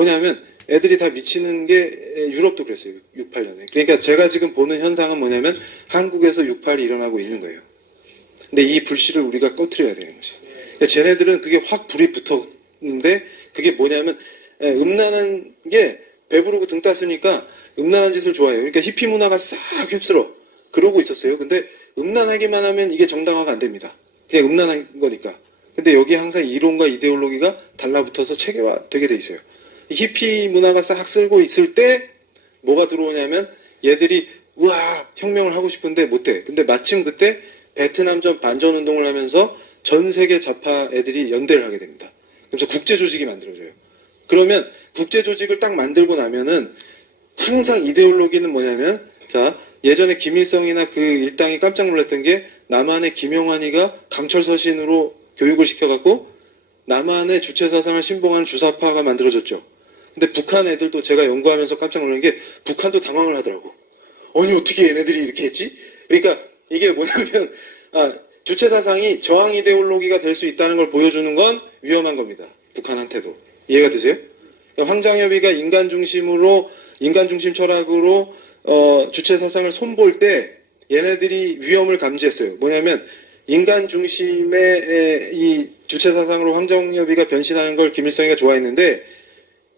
뭐냐면 애들이 다 미치는 게 유럽도 그랬어요. 68년에. 그러니까 제가 지금 보는 현상은 뭐냐면 한국에서 6.8이 일어나고 있는 거예요. 근데 이 불씨를 우리가 꺼트려야 되는 거지. 그러니까 쟤네들은 그게 확 불이 붙었는데 그게 뭐냐면 음란한 게 배부르고 등 땄으니까 음란한 짓을 좋아해요. 그러니까 히피 문화가 싹 휩쓸어. 그러고 있었어요. 근데 음란하기만 하면 이게 정당화가 안 됩니다. 그냥 음란한 거니까. 근데 여기 항상 이론과 이데올로기가 달라붙어서 체계화되게 돼 있어요. 히피 문화가 싹 쓸고 있을 때 뭐가 들어오냐면 얘들이 우와 혁명을 하고 싶은데 못해. 근데 마침 그때 베트남전 반전 운동을 하면서 전 세계 좌파 애들이 연대를 하게 됩니다. 그래서 국제 조직이 만들어져요. 그러면 국제 조직을 딱 만들고 나면은 항상 이데올로기는 뭐냐면 자 예전에 김일성이나 그 일당이 깜짝 놀랐던 게 남한의 김영환이가 강철 서신으로 교육을 시켜갖고 남한의 주체사상을 신봉하는 주사파가 만들어졌죠. 근데 북한 애들도 제가 연구하면서 깜짝 놀란 게 북한도 당황을 하더라고. 아니 어떻게 얘네들이 이렇게 했지? 그러니까 이게 뭐냐면 주체사상이 저항 이데올로기가 될 수 있다는 걸 보여주는 건 위험한 겁니다. 북한한테도. 이해가 되세요? 그러니까 황장엽이가 인간 중심 철학으로 주체사상을 손볼 때 얘네들이 위험을 감지했어요. 뭐냐면 인간 중심의 이 주체사상으로 황정엽이가 변신하는 걸 김일성이가 좋아했는데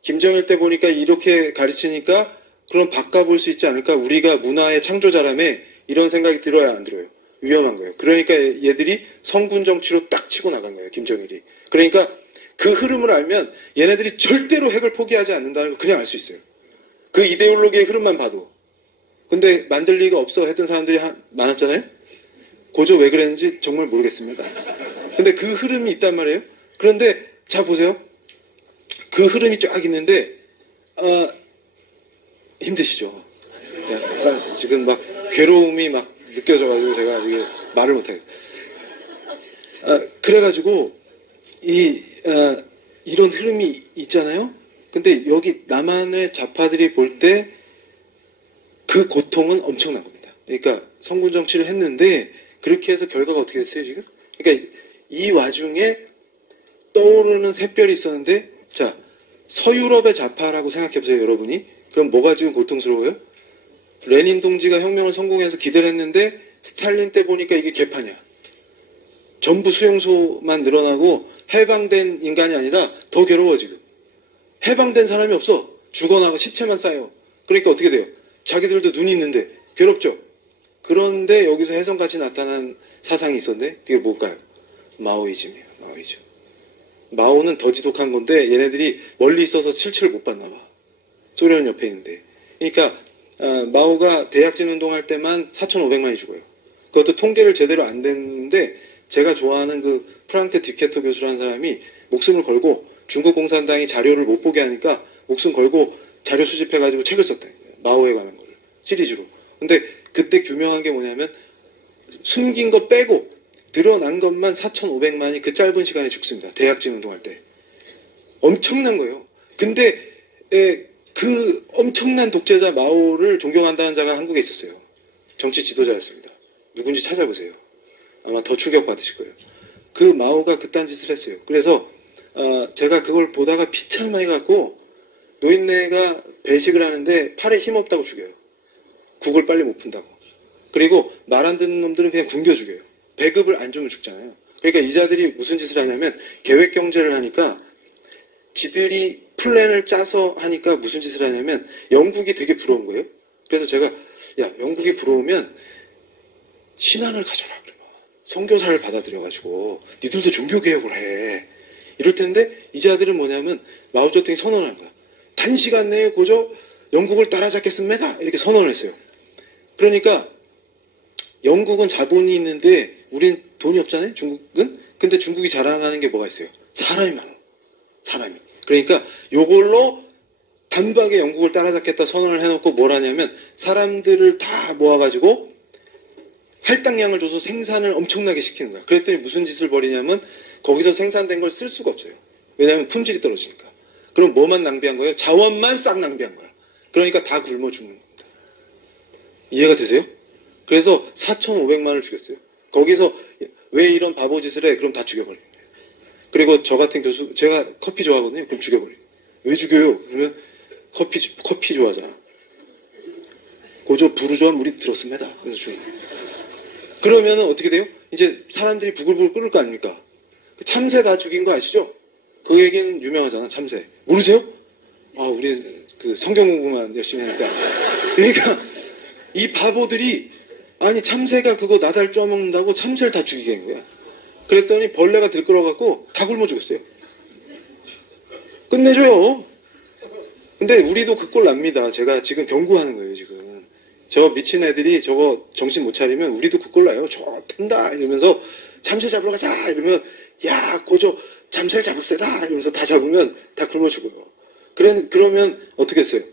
김정일 때 보니까 이렇게 가르치니까 그럼 바꿔볼 수 있지 않을까? 우리가 문화의 창조자라며 이런 생각이 들어야 안 들어요. 위험한 거예요. 그러니까 얘들이 성군 정치로 딱 치고 나간 거예요. 김정일이. 그러니까 그 흐름을 알면 얘네들이 절대로 핵을 포기하지 않는다는 걸 그냥 알 수 있어요. 그 이데올로기의 흐름만 봐도. 근데 만들 리가 없어 했던 사람들이 많았잖아요. 고조 왜 그랬는지 정말 모르겠습니다. 근데 그 흐름이 있단 말이에요. 그런데 자 보세요. 그 흐름이 쫙 있는데 힘드시죠? 지금 막 괴로움이 막 느껴져가지고 제가 이게 말을 못해요. 그래가지고 이런 흐름이 있잖아요. 근데 여기 남한의 좌파들이 볼 때 그 고통은 엄청난 겁니다. 그러니까 성군 정치를 했는데 그렇게 해서 결과가 어떻게 됐어요 지금? 그러니까 이 와중에 떠오르는 샛별이 있었는데 자 서유럽의 좌파라고 생각해보세요 여러분이. 그럼 뭐가 지금 고통스러워요? 레닌 동지가 혁명을 성공해서 기대를 했는데 스탈린 때 보니까 이게 개판이야. 전부 수용소만 늘어나고 해방된 인간이 아니라 더 괴로워 지금. 해방된 사람이 없어. 죽어나고 시체만 쌓여. 그러니까 어떻게 돼요? 자기들도 눈이 있는데 괴롭죠. 그런데 여기서 혜성같이 나타난 사상이 있었는데 그게 뭘까요? 마오이즘이에요. 마오이즘. 마오는 더 지독한 건데 얘네들이 멀리 있어서 실체를 못 봤나 봐. 소련 옆에 있는데. 그러니까 마오가 대약진 운동할 때만 4,500만이 죽어요. 그것도 통계를 제대로 안 됐는데 제가 좋아하는 그 프랑크 디케토 교수라는 사람이 목숨을 걸고 중국 공산당이 자료를 못 보게 하니까 목숨 걸고 자료 수집해가지고 책을 썼다. 마오에 관한 거를. 시리즈로. 근데 그때 규명한 게 뭐냐면 숨긴 거 빼고 드러난 것만 4,500만이 그 짧은 시간에 죽습니다. 대약진 운동할 때. 엄청난 거예요. 근데 그 엄청난 독재자 마오를 존경한다는 자가 한국에 있었어요. 정치 지도자였습니다. 누군지 찾아보세요. 아마 더 충격받으실 거예요. 그 마오가 그딴 짓을 했어요. 그래서 제가 그걸 보다가 비참해갖고 노인네가 배식을 하는데 팔에 힘없다고 죽여요. 국을 빨리 못 푼다고. 그리고 말 안 듣는 놈들은 그냥 굶겨 죽여요. 배급을 안 주면 죽잖아요. 그러니까 이 자들이 무슨 짓을 하냐면 계획 경제를 하니까 지들이 플랜을 짜서 하니까 무슨 짓을 하냐면 영국이 되게 부러운 거예요. 그래서 제가 야 영국이 부러우면 신앙을 가져라 그러면 선교사를 받아들여가지고 니들도 종교개혁을 해. 이럴 텐데 이 자들은 뭐냐면 마오쩌둥이 선언한 거야. 단시간 내에 고저 영국을 따라잡겠습니다. 이렇게 선언을 했어요. 그러니까 영국은 자본이 있는데 우린 돈이 없잖아요. 중국은. 근데 중국이 자랑하는 게 뭐가 있어요? 사람이 많아. 사람이. 그러니까 요걸로 단박에 영국을 따라잡겠다 선언을 해놓고 뭘 하냐면 사람들을 다 모아가지고 할당량을 줘서 생산을 엄청나게 시키는 거야. 그랬더니 무슨 짓을 벌이냐면 거기서 생산된 걸 쓸 수가 없어요. 왜냐하면 품질이 떨어지니까. 그럼 뭐만 낭비한 거예요? 자원만 싹 낭비한 거야. 그러니까 다 굶어 죽는 겁니다. 이해가 되세요? 그래서 4,500만을 죽였어요. 거기서 왜 이런 바보 짓을 해? 그럼 다 죽여버려요. 그리고 저 같은 교수, 제가 커피 좋아하거든요. 그럼 죽여버려요. 왜 죽여요? 그러면 커피 좋아하잖아. 고조 부르주아 물이 들었습니다. 그래서 죽여. 그러면은 어떻게 돼요? 이제 사람들이 부글부글 끓을 거 아닙니까? 참새 다 죽인 거 아시죠? 그 얘기는 유명하잖아, 참새. 모르세요? 아, 우리 그 성경 공부만 열심히 하니까. 그러니까 이 바보들이 아니 참새가 그거 나달 쪼아먹는다고 참새를 다 죽이게 한 거야. 그랬더니 벌레가 들끓어갖고 다 굶어 죽었어요. 끝내줘요. 근데 우리도 그 꼴 납니다. 제가 지금 경고하는 거예요, 지금. 저 미친 애들이 저거 정신 못 차리면 우리도 그 꼴 나요. 좋단다 이러면서 참새 잡으러 가자 이러면 야 고조 참새를 잡읍시다 이러면서 다 잡으면 다 굶어 죽어요. 그러면 어떻게 했어요?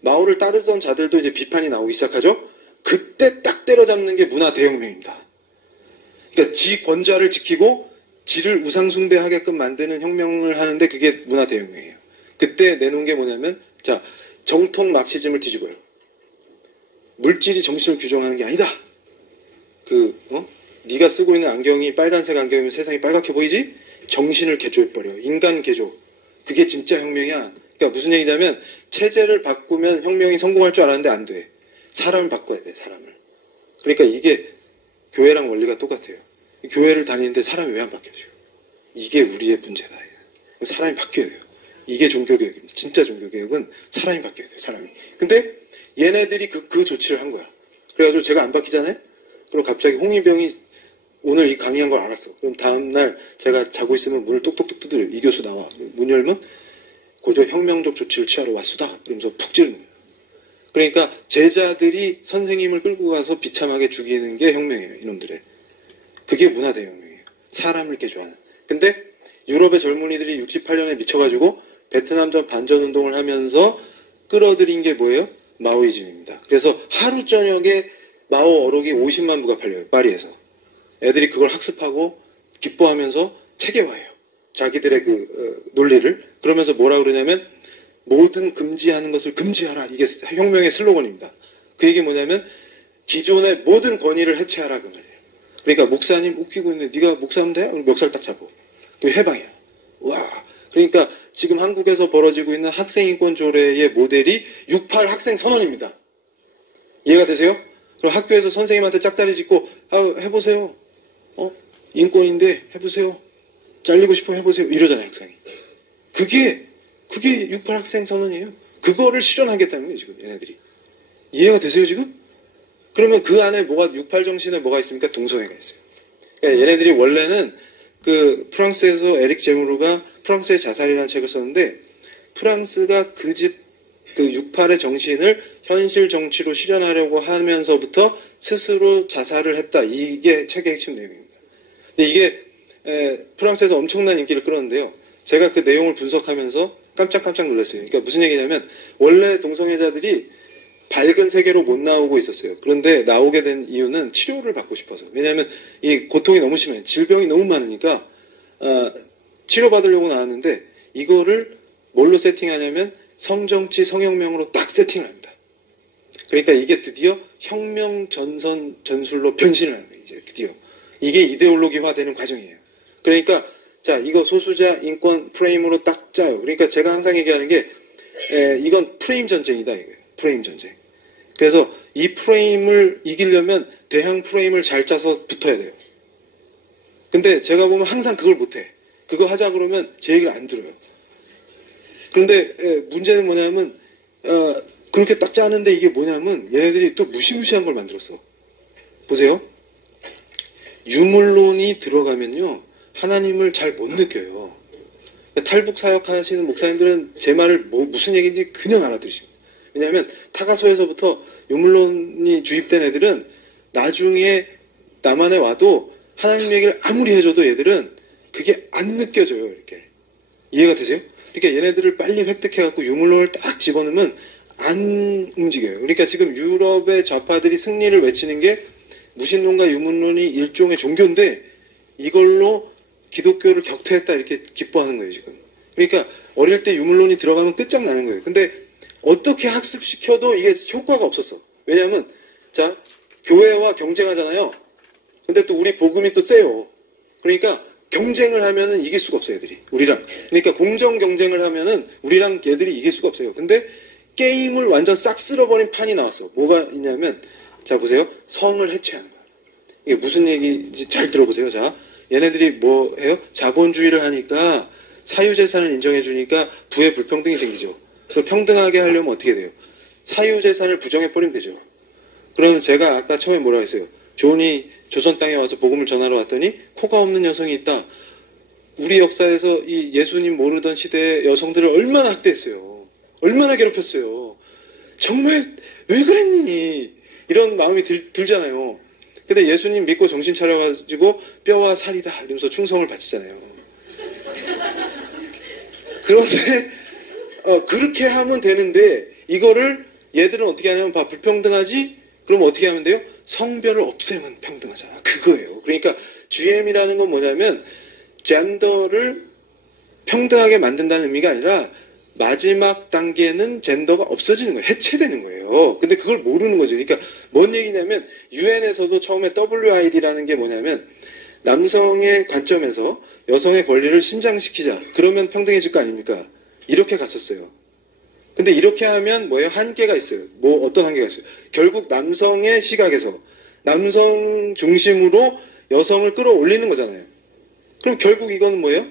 마오를 따르던 자들도 이제 비판이 나오기 시작하죠. 그때 딱 때려잡는 게 문화 대혁명입니다. 그러니까 지 권좌를 지키고 지를 우상숭배하게끔 만드는 혁명을 하는데 그게 문화 대혁명이에요. 그때 내놓은 게 뭐냐면 자 정통 막시즘을 뒤집어요. 물질이 정신을 규정하는 게 아니다. 네가 쓰고 있는 안경이 빨간색 안경이면 세상이 빨갛게 보이지? 정신을 개조해버려. 인간 개조. 그게 진짜 혁명이야. 그러니까 무슨 얘기냐면 체제를 바꾸면 혁명이 성공할 줄 알았는데 안 돼. 사람을 바꿔야 돼. 사람을. 그러니까 이게 교회랑 원리가 똑같아요. 교회를 다니는데 사람이 왜 안 바뀌어요? 이게 우리의 문제다. 사람이 바뀌어야 돼요. 이게 종교개혁입니다. 진짜 종교개혁은 사람이 바뀌어야 돼요. 사람이. 근데 얘네들이 그 조치를 한 거야. 그래가지고 제가 안 바뀌잖아요? 그럼 갑자기 홍위병이 오늘 이 강의한 걸 알았어. 그럼 다음날 제가 자고 있으면 문을 똑똑똑 두드려. 이 교수 나와. 문 열면 고조 혁명적 조치를 취하러 왔수다. 이러면서 푹 찌르는 거예요. 그러니까 제자들이 선생님을 끌고 가서 비참하게 죽이는 게 혁명이에요. 이놈들의. 그게 문화 대혁명이에요. 사람을 개조하는. 근데 유럽의 젊은이들이 68년에 미쳐가지고 베트남전 반전운동을 하면서 끌어들인 게 뭐예요? 마오이즘입니다. 그래서 하루 저녁에 마오 어록이 50만 부가 팔려요. 파리에서. 애들이 그걸 학습하고 기뻐하면서 체계화해요. 자기들의 논리를. 그러면서 뭐라 그러냐면 모든 금지하는 것을 금지하라. 이게 혁명의 슬로건입니다. 그 얘기 뭐냐면 기존의 모든 권위를 해체하라 그 말이에요. 그러니까 목사님 웃기고 있는데 네가 목사면 돼? 멱살 딱 잡고. 그게 해방이야. 와. 그러니까 지금 한국에서 벌어지고 있는 학생인권 조례의 모델이 68 학생 선언입니다. 이해가 되세요? 그럼 학교에서 선생님한테 짝다리 짚고 해보세요. 인권인데 해보세요. 잘리고 싶으면 해보세요. 이러잖아요, 학생이. 그게 68 학생 선언이에요. 그거를 실현하겠다는 거예요, 지금 얘네들이. 이해가 되세요, 지금? 그러면 그 안에 68 정신에 뭐가 있습니까? 동성애가 있어요. 그러니까 얘네들이 원래는 프랑스에서 에릭 제무르가 프랑스의 자살이라는 책을 썼는데 프랑스가 그 68의 정신을 현실 정치로 실현하려고 하면서부터 스스로 자살을 했다. 이게 책의 핵심 내용입니다. 근데 이게 프랑스에서 엄청난 인기를 끌었는데요. 제가 그 내용을 분석하면서 깜짝깜짝 놀랐어요. 그러니까 무슨 얘기냐면 원래 동성애자들이 밝은 세계로 못 나오고 있었어요. 그런데 나오게 된 이유는 치료를 받고 싶어서. 왜냐하면 이 고통이 너무 심해요. 질병이 너무 많으니까 치료받으려고 나왔는데 이거를 뭘로 세팅하냐면 성정치 성혁명으로 딱 세팅을 합니다. 그러니까 이게 드디어 혁명 전술로 변신을 하는 거예요. 이제 드디어. 이게 이데올로기화되는 과정이에요. 그러니까 자 이거 소수자 인권 프레임으로 딱 짜요. 그러니까 제가 항상 얘기하는 게 이건 프레임 전쟁이다 이거예요. 프레임 전쟁. 그래서 이 프레임을 이기려면 대항 프레임을 잘 짜서 붙어야 돼요. 근데 제가 보면 항상 그걸 못해. 그거 하자 그러면 제 얘기를 안 들어요. 그런데 문제는 뭐냐면 그렇게 딱 짜는데 이게 뭐냐면 얘네들이 또 무시무시한 걸 만들었어. 보세요. 유물론이 들어가면요. 하나님을 잘 못 느껴요. 탈북 사역하시는 목사님들은 제 말을 무슨 얘기인지 그냥 알아들으십니다. 왜냐하면 타가소에서부터 유물론이 주입된 애들은 나중에 남한에 와도 하나님 얘기를 아무리 해줘도 얘들은 그게 안 느껴져요. 이렇게. 이해가 되세요? 그러니까 얘네들을 빨리 획득해갖고 유물론을 딱 집어넣으면 안 움직여요. 그러니까 지금 유럽의 좌파들이 승리를 외치는 게 무신론과 유물론이 일종의 종교인데 이걸로 기독교를 격퇴했다 이렇게 기뻐하는 거예요 지금. 그러니까 어릴 때 유물론이 들어가면 끝장나는 거예요. 근데 어떻게 학습시켜도 이게 효과가 없었어. 왜냐하면 자 교회와 경쟁하잖아요. 근데 또 우리 복음이 또 세요. 그러니까 경쟁을 하면은 이길 수가 없어요, 애들이. 우리랑. 그러니까 공정 경쟁을 하면은 우리랑 얘들이 이길 수가 없어요. 근데 게임을 완전 싹 쓸어버린 판이 나왔어. 뭐가 있냐면, 자, 보세요. 성을 해체하는 거야. 이게 무슨 얘기인지 잘 들어보세요. 자, 얘네들이 뭐 해요? 자본주의를 하니까 사유재산을 인정해주니까 부의 불평등이 생기죠. 그럼 평등하게 하려면 어떻게 돼요? 사유재산을 부정해버리면 되죠. 그러면 제가 아까 처음에 뭐라고 했어요? 존이 조선 땅에 와서 복음을 전하러 왔더니 코가 없는 여성이 있다. 우리 역사에서 이 예수님 모르던 시대의 여성들을 얼마나 학대했어요. 얼마나 괴롭혔어요. 정말 왜 그랬니? 이런 마음이 들잖아요. 근데 예수님 믿고 정신 차려가지고 뼈와 살이다 이러면서 충성을 바치잖아요. 그런데 그렇게 하면 되는데 이거를 얘들은 어떻게 하냐면 불평등하지? 그럼 어떻게 하면 돼요? 성별을 없애면 평등하잖아. 그거예요. 그러니까 GM이라는 건 뭐냐면 젠더를 평등하게 만든다는 의미가 아니라 마지막 단계는 젠더가 없어지는 거예요. 해체되는 거예요. 근데 그걸 모르는 거죠. 그러니까 뭔 얘기냐면 유엔에서도 처음에 WID라는 게 뭐냐면 남성의 관점에서 여성의 권리를 신장시키자. 그러면 평등해질 거 아닙니까? 이렇게 갔었어요. 근데 이렇게 하면 뭐예요? 한계가 있어요. 뭐 어떤 한계가 있어요? 결국 남성의 시각에서 남성 중심으로 여성을 끌어올리는 거잖아요. 그럼 결국 이건 뭐예요?